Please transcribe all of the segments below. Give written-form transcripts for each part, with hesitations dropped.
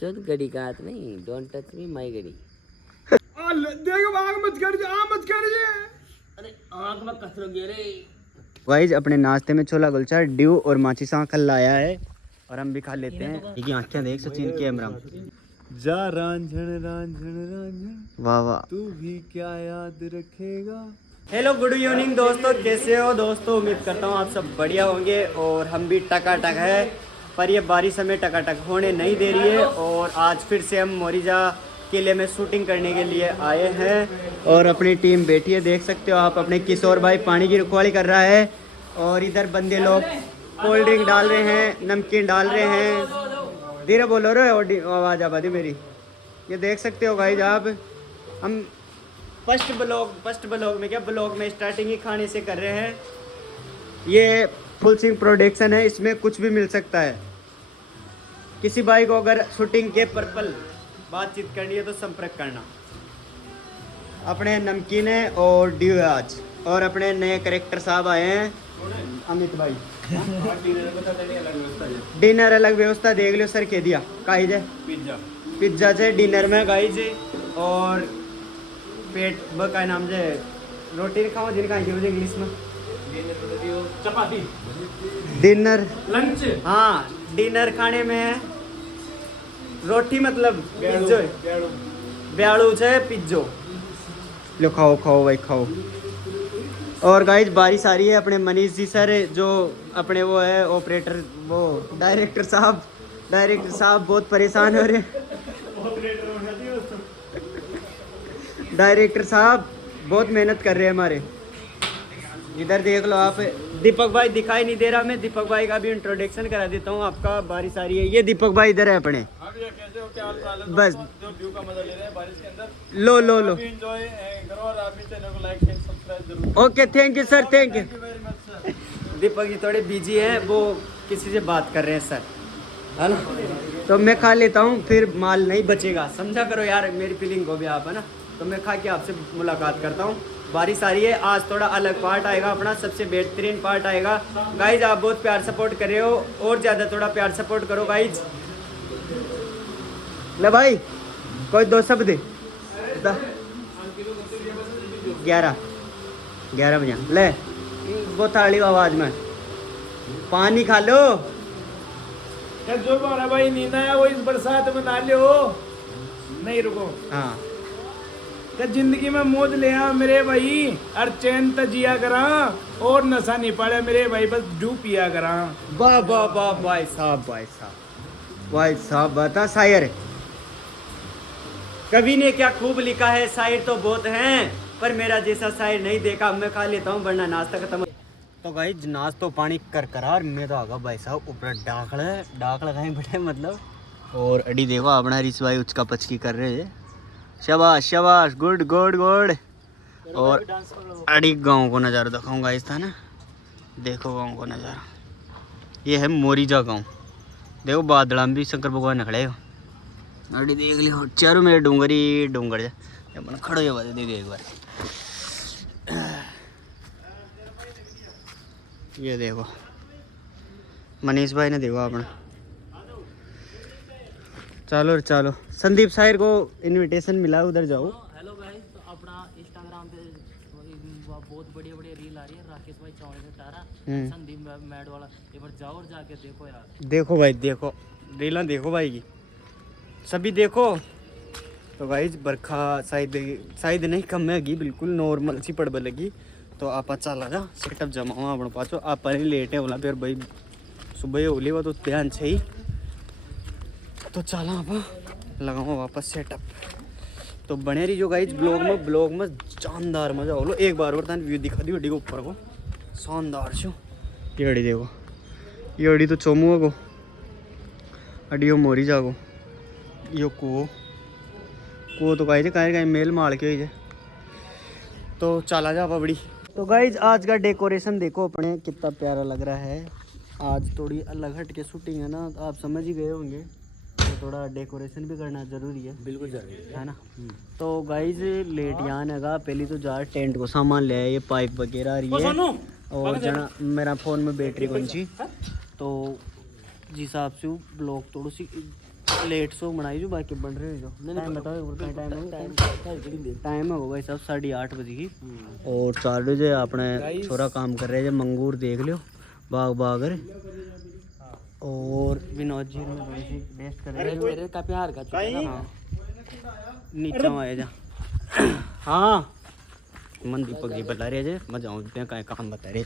तो गड़ी का हाथ नहीं, डोंट टच मी माय गड़ी। देखो आग मत कर ये। अरे आंख में कचरो गिरे। गाइस अपने नाश्ते में छोला कुलचा ड्यू और माची सांखल लाया है और हम भी खा लेते हैं। देखिए आंखें देख सचिन कैमरा जा रांझण रांझण रांझण वाह वाह तू भी क्या याद रखेगा। हेलो गुड इवनिंग दोस्तों, कैसे हो दोस्तों? उम्मीद करता हूँ आप सब बढ़िया होंगे और हम भी टकाटक है, पर ये बारिश हमें टकाटक होने नहीं दे रही है। और आज फिर से हम मोरिजा किले में शूटिंग करने के लिए आए हैं और अपनी टीम बैठी है, देख सकते हो आप। अपने किशोर भाई पानी की रखवाली कर रहा है और इधर बंदे लोग कोल्ड ड्रिंक डाल रहे हैं, नमकीन डाल रहे हैं। धीरे बोलो रे, आवाज़ आबादी मेरी। ये देख सकते हो भाई आप, हम फर्स्ट ब्लॉग में क्या ब्लॉग में स्टार्टिंग ही खाने से कर रहे हैं। ये फुल सिंह प्रोडक्शन है, इसमें कुछ भी मिल सकता है। किसी भाई को अगर शूटिंग के पर्पल बातचीत करनी है तो संपर्क करना। अपने नमकीन है और ड्यू है आज, और अपने नए करेक्टर साहब आए हैं अमित भाई। डिनर अलग व्यवस्था देख लो सर, कह दिया काई जे पिज्जा से डिनर में गाइज। और पेट का नाम जे रोटी खाओ जिन खाएंगे मुझे इंग्लिश में चपाती डिनर लंच। हाँ डिनर खाने में रोटी मतलब पिज्जो ब्याड़ू है पिज्जो। लो खाओ खाओ भाई खाओ। और गाइज बारिश आ रही है, अपने मनीष जी सर जो अपने वो है ऑपरेटर, वो डायरेक्टर साहब बहुत परेशान हो रहे हैं। डायरेक्टर साहब बहुत मेहनत कर रहे हैं हमारे। इधर देख लो आप, दीपक भाई दिखाई नहीं दे रहा, मैं दीपक भाई का भी इंट्रोडक्शन करा देता हूँ आपका। बारिश आ रही है, ये दीपक भाई इधर है अपने। कैसे हो, क्या हाल चाल है? बस जो व्यू का मजा ले रहे हैं बारिश के अंदर, लो एंजॉय करो और आप भी चैनल को लाइक शेयर सब्सक्राइब जरूर। Okay thank you sir, thank you. Very much sir. Deepak ji थोड़े बिजी हैं, वो किसी से बात कर रहे हैं सर, है ना? तो मैं खा लेता हूँ, फिर माल नहीं बचेगा, समझा करो यार मेरी फीलिंग को भी आप, है ना? तो मैं खा के आपसे मुलाकात करता हूँ। बारिश आ रही है, आज थोड़ा अलग पार्ट आएगा अपना, सबसे बेहतरीन पार्ट आएगा। गाइज आप बहुत प्यार सपोर्ट कर रहे हो, और ज़्यादा थोड़ा प्यार सपोर्ट करो गाइज। ले भाई कोई दो शब्द 11 बजे ले वो थाली आवाज में पानी खा लो। जो हमारा भाई नींद आया वो इस बरसात में ना लो, नहीं रुको। हाँ क्या जिंदगी में मौज ले आ मेरे भाई, और चैन त जिया करा और नशा नहीं पड़े मेरे भाई, बस डूब पिया करा। वाह वाह वाह भाई साहब बता शायर। कवि ने क्या खूब लिखा है, शायर तो बहुत हैं पर मेरा जैसा शायर नहीं देखा। मैं खा लेता हूँ वरना नाश्ता खत्म। तो भाई नाश तो पानी कर करार मैं तो आगा भाई साहब ऊपर डाक लगाए बैठे मतलब। और अड़ी देखो अपना रिस भाई उचका पचकी कर रहे हैं। शाबाश गुड। और अड़ी गांव को नज़ारा दिखाऊंगा इस था ना, देखो गांव को नज़ारा। ये है मोरिजा गांव, देखो बादड़ा भी शंकर भगवान खड़े हो। अड़ी देख लियो चारों मेरे डूंगर जा खड़ो हो देखो एक बार। ये देखो मनीष भाई ने देखो अपना। चलो संदीप साहिर को इनविटेशन मिला, उधर जाओ। हेलो गाइस, तो अपना इंस्टाग्राम पे बहुत बढ़िया रील आ रही है, राकेश भाई चौड़े से तारा संदीप मैड वाला, एक बार जाओ और जाके देखो यार। देखो भाई देखो रीला देखो भाई की सभी देखो। तो भाई बरखा शायद नहीं कम हैगी, बिल्कुल नॉर्मल सी पड़ब लगी। तो आप चला जा सेटअप जमाओ अपने पाछो, आप लेट है बोला फिर भाई सुबह होली वो तो ध्यान से ही। तो चला आप लगाओ वापस सेटअप। तो बने रही जो गाइज ब्लॉग में शानदार मजा हो लो। एक बार और व्यू दिखा दी को ऊपर को शानदार छो। ये अड़ी देखो, ये अड़ी तो चोमुआ को अड़ी मोरी जागो यो को तो गाइज कहीं मेल माल के हुई। तो चला जा बड़ी। तो गाइज आज का डेकोरेशन देखो अपने कितना प्यारा लग रहा है। आज थोड़ी अलग हट के शूटिंग है ना, आप समझ ही गए होंगे, तो थोड़ा डेकोरेशन भी करना ज़रूरी है। बिल्कुल ज़रूरी है ना। तो गाइज लेट यहाँ है, पहले तो जा टेंट को सामान ले आए, ये पाइप वगैरह आ रही है। और जना मेरा फ़ोन में बैटरी कौन सी, तो जिस हिसाब से ब्लॉग थोड़ी सी लेट सो बनाई जो बाकी बन रहे हो जो टाइम बताओ टाइम हो भाई साहब 8:30 बजे की और 4 बजे अपने छोरा काम कर रहे हैं मंगूर देख लियो बाग बाग और विनोद जी ने थोड़ी सी रेस्ट कर रहे हैं मेरे का प्यार का नीचे आए जा हाँ मन दीपक जी बता रहे हैं मैं जाऊँ क्या काम बता रहे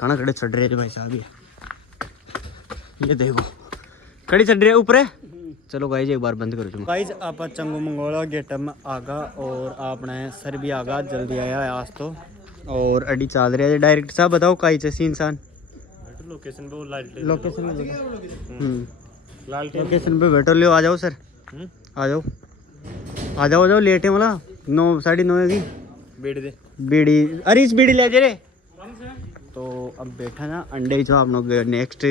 खाना खड़े चढ़ रहे भाई साहब ये देखो कड़ी चढ़ रही है ऊपर चलो गाइज एक बार बंद करो तुम गाइज आप चंगू मंगोला गेटअप में आगा और आपने सर भी आगा जल्दी आया है आज तो और अड़ी चल रही है डायरेक्ट साहब बताओ काई से इंसान लोकेशन पे लोकेशन पे बैठो लियो आ जाओ सर आ जाओ लेट है मला 9 9:30 की बीड़ी अरे इस बीड़ी ले जे तो अब बैठा ना अंडे जो आप लोग नेक्स्ट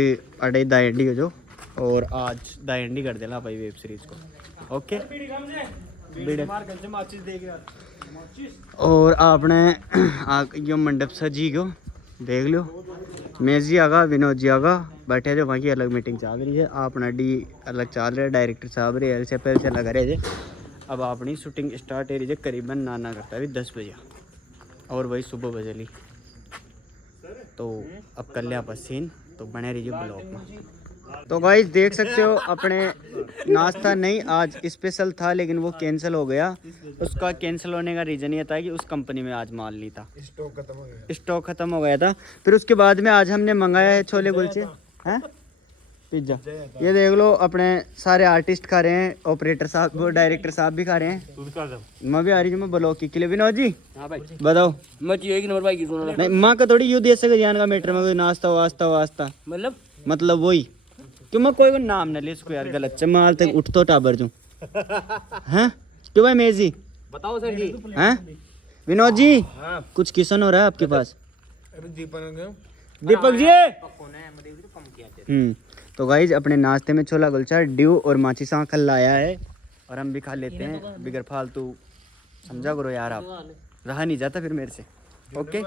अड़े दाएंडी हो जो और आज दाएंडी कर देना भाई वेब सीरीज को ओके और आपने यो मंडप सजी गयो देख लो मैं जी आगा विनोद जी आगा बैठे जो वहाँ की अलग मीटिंग चल रही है आपने डी अलग चल रहा है डायरेक्टर साहब रे एल से पहले से लगा रहे थे अब अपनी शूटिंग स्टार्ट है रही है करीबन नाना करता है 10 बजे और वही सुबह बजे ली तो अब कर लिया बस सीन तो बने रहिए ब्लॉग में तो गाइस देख सकते हो अपने नाश्ता नहीं आज स्पेशल था लेकिन वो कैंसिल हो गया उसका कैंसिल होने का रीज़न ये था कि उस कंपनी में आज माल नहीं था स्टॉक खत्म हो गया था फिर उसके बाद में आज हमने मंगाया है छोले कुलचे हैं पिज्ज़ा ये देख लो अपने सारे आर्टिस्ट खा रहे हैं ऑपरेटर साहब वो डायरेक्टर साहब भी खा रहे हैं मैं भी आ रही हूँ मैं ब्लॉग के लिए विनोद जी हाँ भाई बताओ मैं एक नंबर भाई की सुना नहीं माँ का थोड़ी यू दे सके जान का मैटर में कोई नाश्ता वास्ता मतलब वही क्यों मैं कोई नाम न ले इसको यार गलत चमाल तक उठ तो टाबर जू हैं क्यों भाई मेजी बताओ सर जी हैं विनोद जी कुछ किसन हो रहा है आपके पास दीपक जी तो गाइज अपने नाश्ते में छोला कुलचा ड्यू और माची सांखल लाया है और हम भी खा लेते हैं बिगर फालतू समझा करो यार आप रहा नहीं जाता फिर मेरे से ओके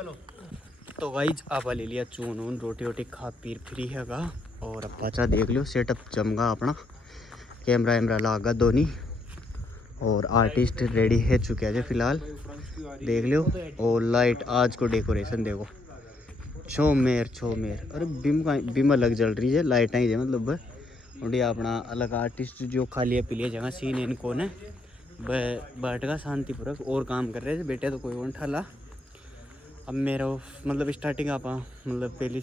तो गाइज आप ले लिया चून रोटी खा पी फ्री हैगा और अब पाचा देख लो सेटअप जमगा अपना कैमरा लागा दोनी और आर्टिस्ट रेडी है चुके हैं फिलहाल देख लो और लाइट आज को डेकोरेशन देखो छोमेर अरे बीम अलग जल रही है लाइट ही है मतलब और अपना अलग आर्टिस्ट जो खाली पीलिए जगह सीन इनको ने बैठ का शांतिपूर्वक और काम कर रहे थे बेटे तो कोई और ठाला अब मेरा मतलब स्टार्टिंग आप मतलब पहली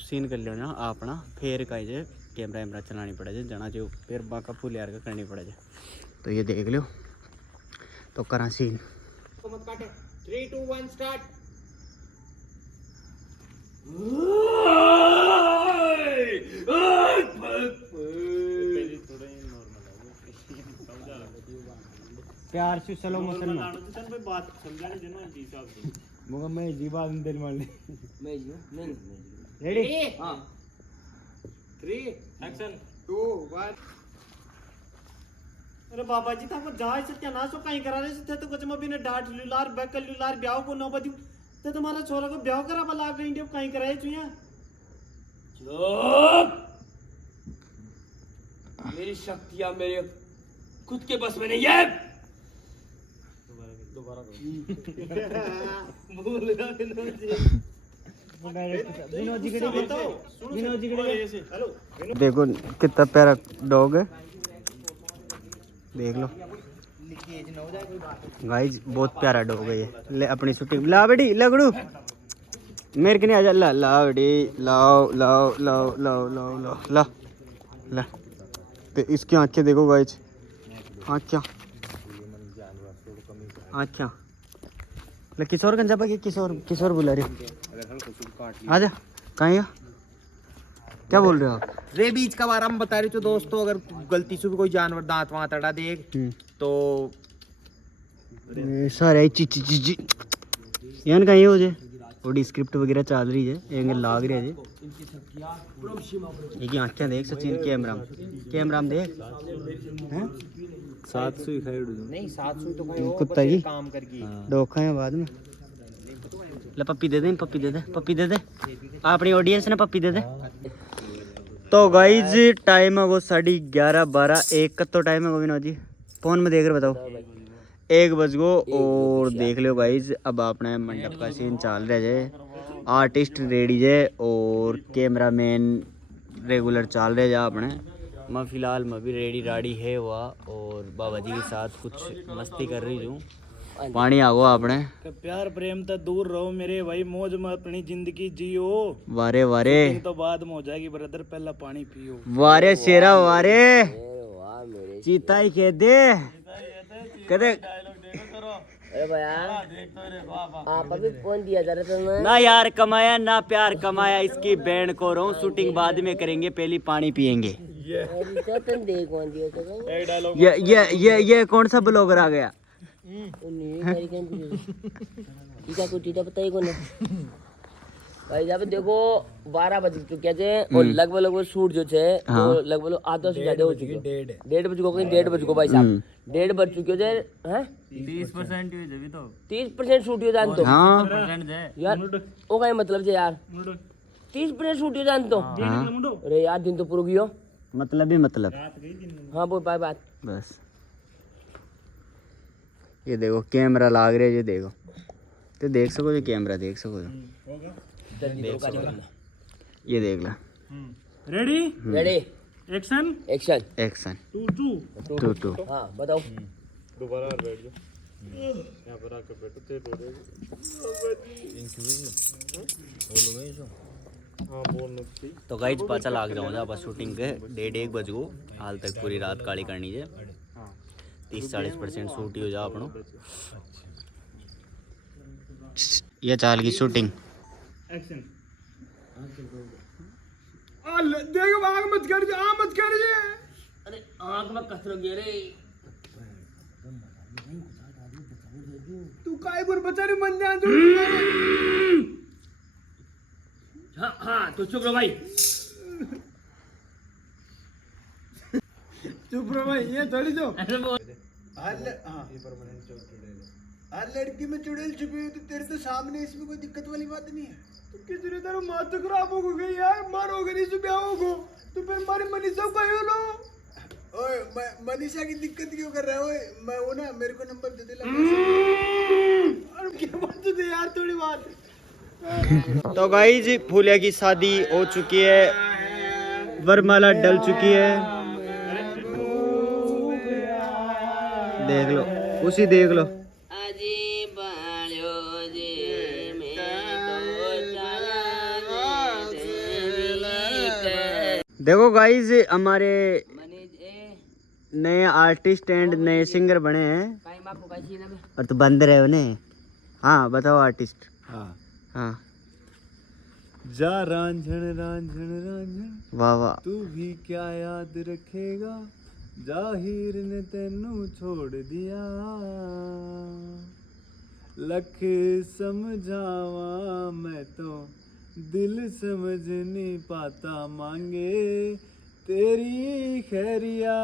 सीन कर लेना अपना फिर का जे कैमरा चलानी पड़े जे जना जो फिर बाका फुल यार का करनी पड़े जे तो ये देख लो तो करा सीन 3 2 1 स्टार्ट प्यार से स्लो मोशन में बात समझाने देना जी साहब मुझे मैं जी बात दिल मान ले मैं जी नहीं रेडी हां 3 एक्शन 2 1 अरे बाबा जी था जाए से क्या ना सो कहीं करा रहे थे तो कुछ मैं भी ने डांट लुलार बैकल लुलार ब्याह को न बदी तो तुम्हारा छोरा को ब्याह करा बला गई इंडिया कहीं कराए चुया चुप मेरी शक्तियां मेरे खुद के बस में नहीं है दोबारा बोल रहा विनोद जी हेलो देखो कितना प्यारा डॉग है देख लो गाइस बहुत प्यारा डॉग है ये ले अपनी शूटिंग ला बेटी लगड़ू मेरे के नहीं आजा ला ला बेटी लाओ लाओ लाओ लाओ लाओ लाओ ला ला तो इसकी आंखें देखो गाइस आँखें ले किशोर गंजा पर किशोर बुला रही आजा कहीं क्या बोल रहे हो आप रेबीज का बारे में बता रही थी दोस्तों अगर गलती से भी कोई जानवर दांत वांत अड़ा देख तो सारे ची यान कहीं हो जाए थोड़ी स्क्रिप्ट वगैरह चल रही है एंगल लाग रही है ये आँखें देख सचिन कैमरा में देख हैं 700 ही खाई नहीं 700 तो खाई कुत्ता की काम करके डॉग खाए बाद में ले पप्पी दे दे अपनी ऑडियंस ने पप्पी दे दे तो गाइज टाइम है वो 11:30 12 1 तो टाइम है वो विनोद जी फोन में देख रहे बताओ 1 बज गो और देख लो गाइज अब अपने मंडप का सीन चल रहा है आर्टिस्ट रेडी है और कैमरा मैन रेगुलर चल रहे जा अपने मैं फिलहाल मैं भी रेडी राडी है हुआ और बाबा जी के साथ कुछ मस्ती कर रही हूँ पानी आ गया अपने प्यार प्रेम तो दूर रहो मेरे भाई मौज में अपनी जिंदगी जियो वारे वारे तो बाद में हो जाएगी ब्रदर पहला पानी पियो वारे शेरा वारे चीता ही कह दे कहते अरे भैया आप अभी फोन दिया जा रहा था ना यार कमाया ना प्यार कमाया इसकी बैंड को रहा हूँ शूटिंग बाद में करेंगे पहले पानी पियेंगे ये कौन सा ब्लॉगर आ गया बताइए कौन भाई जब देखो 12 बज चुके थे और लगभग वो शूट जो थे वो लगभग आधा से ज्यादा हो चुके 1:30 बज गो कहीं 1:30 बज गो भाई साहब 1:30 बज चुके थे हैं 30% हुई जब तो 30% शूट हो जान तो यार वो का मतलब जे यार 30% शूट हो जान तो अरे यार दिन तो पूरा गयो मतलब ही मतलब हाँ वो बाय बात बस ये देखो कैमरा लाग रहा है ये देखो तो देख सको ये कैमरा देख सको ये देख ला ready ready action action action 2 2 हाँ बताओ दोबारा बैठ जाओ यहाँ पर आकर बैठो तेज हो जाएगी तो गाइज पाचा लाग जाऊँ बस शूटिंग के 1:30 बज गो हाल तक पूरी रात काली करनी है 30-40% शूट ही हो जा अपनो ये चाल की शूटिंग एक्शन देखो आग मत कर मत कर अरे आँख में कचरो गिरे तू काय पर बचा रही मन ध्यान हाँ हाँ तो चुप रहो भाई चुप रहो भाई ये थोड़ी जो हर लड़की में चुड़ैल छुपी हुई तो तेरे तो सामने इसमें कोई दिक्कत वाली बात नहीं है तो कितनी तरह मात खराब हो गई यार मारोगे नहीं सुबह हो तो फिर हमारी मनीषा को ही लो ओए मनीषा की दिक्कत क्यों कर रहा है ओए मैं वो ना मेरे को नंबर दे दे और क्या बोलते थे यार थोड़ी बात तो गाइज फूलिया की शादी हो चुकी है वरमाला डल चुकी है देख लो उसी देख लो देखो गाइज हमारे नए आर्टिस्ट एंड नए सिंगर बने हैं और तो बंद रहे उन्हें हाँ बताओ आर्टिस्ट हाँ जा रांझण रांझण रांझण वाह वाह तू भी क्या याद रखेगा जाहिर ने तेनू छोड़ दिया लख समझावा मैं तो दिल समझ नहीं पाता मांगे तेरी खैरिया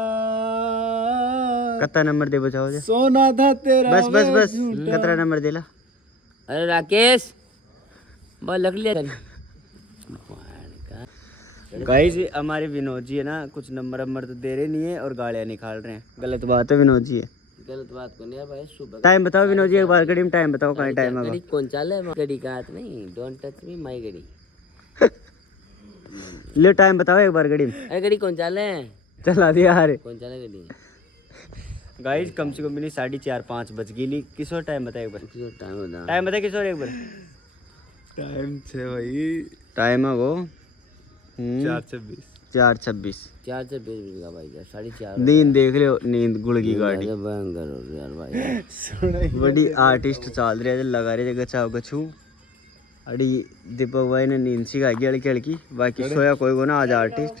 कितना नंबर दे बचाओ जे सोना था तेरा बस बस बस कितना नंबर देला अरे राकेश बस लग लिया गाइस हमारे विनोद जी है ना कुछ नंबर तो दे रहे नहीं है और गालियाँ निकाल रहे हैं गलत बात है विनोद जी है गलत बात को नहीं है भाई सुबह टाइम बताओ विनोद जी एक बार घड़ी में टाइम बताओ कहाँ टाइम है कौन चाल है गड़ी का हाथ नहीं डोंट टच मी माय गड़ी ले टाइम बताओ एक बार घड़ी में अरे गड़ी कौन चाल है चला दिया यार कौन चाल है गड़ी गाइस कम से कम मिली 4:30-5 बज गई किस और टाइम बताए एक बार टाइम होता टाइम बताए किस और एक बार टाइम छे भाई टाइम है वो 4:26 4:26 4 से 20 बजेगा भाई 4:30 नींद देख लो नींद गुड़ की गाड़ी भयंकर हो रही यार भाई बड़ी आर्टिस्ट चल रही है लगा रही है गचाव गछू अड़ी दीपक भाई ने नींद सिखाई हल्की हल्की बाकी सोया कोई को ना आज आर्टिस्ट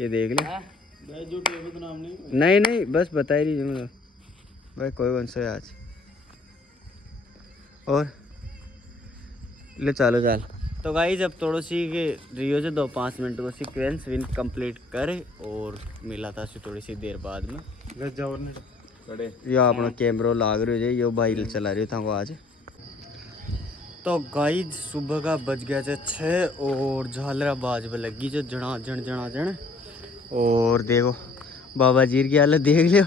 ये देख ले नहीं बस बता ही रही भाई कोई कौन सोया आज और ले चलो चाल तो गाइज अब थोड़ी सी रियो से 2-5 मिनट को सीक्वेंस विन कंप्लीट करे और मिला था थोड़ी सी देर बाद में यो अपना कैमरा लाग रही हो यो भाई चला रही था को आज तो गाइस सुबह का बज गया है 6 और झालरा बाज लगी जो जना जन और देखो बाबा जी की हालत देख लियो।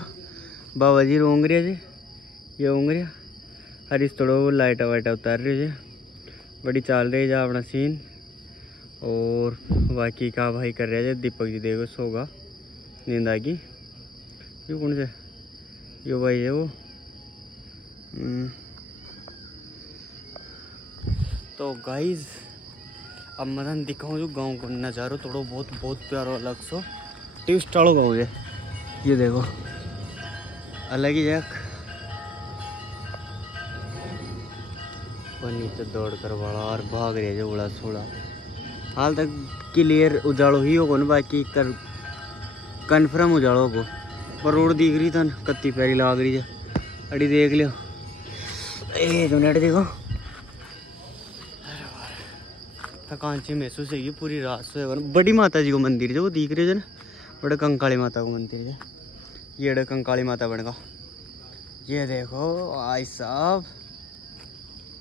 बाबा जी ओंग रहे जी, ये ओंग रहा हरीश थोड़ा लाइटा वाइटा उतार रहे जी, बड़ी चाल रही है अपना सीन। और बाकी का भाई कर रहे थे दीपक जी देखो सोगा नींद आ गई। ये कौन से यो भाई है वो। तो गाइस अब मैं दिखाऊँ जो गांव को नज़ारो थोड़ा बहुत प्यारा अलग सो ट्विस्ट वालों गाँव है। ये देखो अलग ही जग नीचे दौड़ कर वाला और भाग रहे जो उड़ा सोड़ा। हाल तक क्लियर उजाड़ो ही होगा ना, बाकी कर कन्फर्म उजाड़ो को पर रोड दिख रही था कत्ती पैरी लाग रही है। अड़ी देख लियो, एक मिनट देखो थकान सी महसूस होगी पूरी रात से। बड़ी माता जी को मंदिर जो वो दिख रहे है ना, बड़े कंकाली माता को मंदिर है। ये कंकाली माता बन का ये देखो आई साहब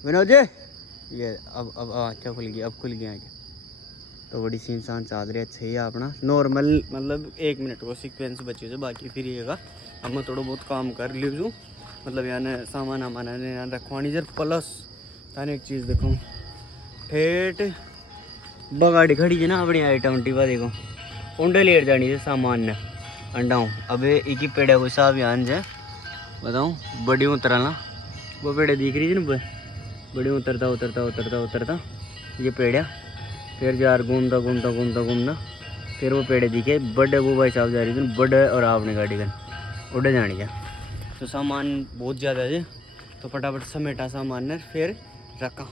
विनोद जी, ये अब आँखें खुल गई, अब खुल गई आँखें। तो बड़ी सी इंसान चाल रही है अच्छा ही अपना नॉर्मल मतलब 1 मिनट को सीक्वेंस बची हो बाकी फिर येगा। अब मैं थोड़ा बहुत काम कर लीजूँ मतलब यहाँ सामान वामान यहाँ रखवानी जर प्लस थाने एक चीज़ देखूँ ठेठ बगाड़ी खड़ी है ना अपनी आइटम टिपा देखो उंडे लेट जानी है सामान ने अंडाऊँ। अब एक ही पेड़े को हिसाब यहाँ है बताऊँ बड़ी उतरना वो पेड़े दिख रही थी ना बड़ी उतरता ये पेड़िया फिर जार घूमता फिर वो पेड़े दिखे बड़े वो भाई साहब जा रही थी बड़े और आपने गाड़ी कर उड़े जानी है। तो सामान बहुत ज़्यादा है तो फटाफट समेटा सामान ने फिर रखा।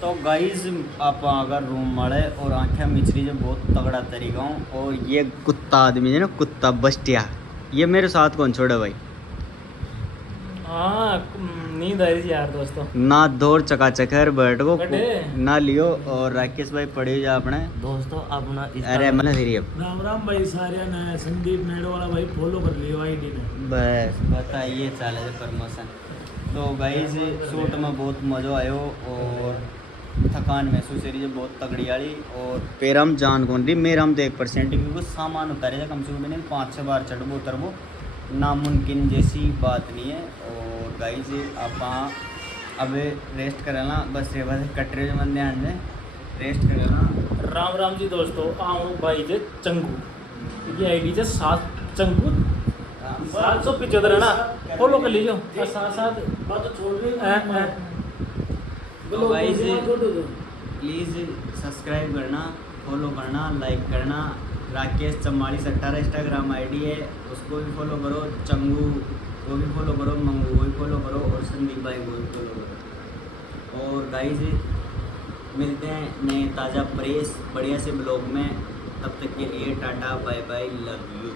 तो गाइस आप अगर रूम मारे और आँखें मिचरी जो बहुत तगड़ा तरीका हूँ। और ये कुत्ता आदमी है ना कुत्ता बस्टिया ये मेरे साथ कौन छोड़ा भाई। हाँ नींद आ रही थी यार दोस्तों। ना दौड़ चकाचक है बैठ को ना लियो। और राकेश भाई पढ़े जा अपने दोस्तों अपना अरे मन फिर राम राम भाई सारे ने संदीप नेड़ो वाला भाई फॉलो कर लियो आईडी ने बस बताइए चाले प्रमोशन। तो गाइस शूट में बहुत मज़ा आयो और थकान महसूस हो रही है बहुत तगड़ी वाली। और पेरम जान कौन रही मेरा हम तो 1% क्योंकि सामान उतारे कम से कम 5-6 बार चढ़बो उतरबो नामुमकिन जैसी बात नहीं है। और गाइस आप अब रेस्ट करना बस रे बस कटरे जो मन ध्यान में रेस्ट करना। राम राम जी दोस्तों आऊँ भाई जे चंगू ये आईडी जे 7 चंगू 775 है ना फॉलो कर लीजिए साथ बात तो छोड़ रही तो गाइस प्लीज़ सब्सक्राइब करना फॉलो करना लाइक करना। राकेश 4418 इंस्टाग्राम आईडी है उसको भी फॉलो करो, चंगू को भी फॉलो करो, मंगू को भी फॉलो करो और संदीप भाई को भी फॉलो करो। और गाइस मिलते हैं नए ताज़ा प्रेस बढ़िया से ब्लॉग में, तब तक के लिए ta ta bye bye love you.